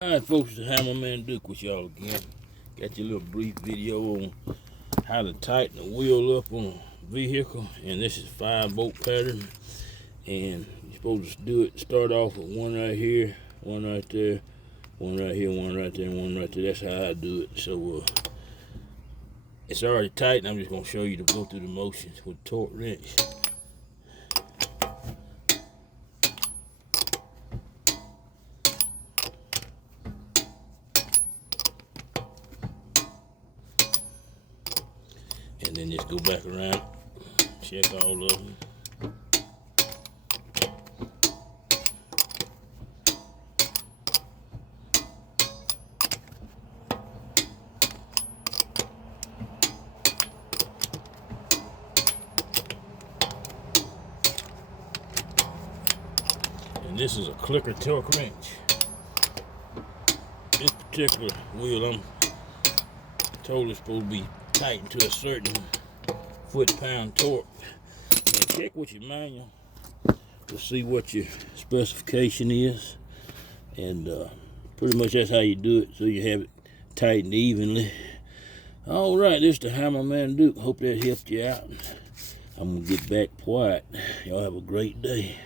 Alright folks, the Hammerman Duke with y'all again. Got your little brief video on how to tighten the wheel up on a vehicle, and this is 5-bolt pattern, and you're supposed to do it, start off with one right here, one right there, one right here, one right there, and one right there. That's how I do it. So it's already tight, and I'm just going to show you to go through the motions with a torque wrench. And then just go back around, check all of them. And this is a clicker torque wrench. This particular wheel I'm told is supposed to be tightened to a certain foot-pound torque. And check with your manual to see what your specification is, and pretty much that's how you do it, so you have it tightened evenly. All right, this is the Hammerman Duke. Hope that helped you out. I'm gonna get back quiet. Y'all have a great day.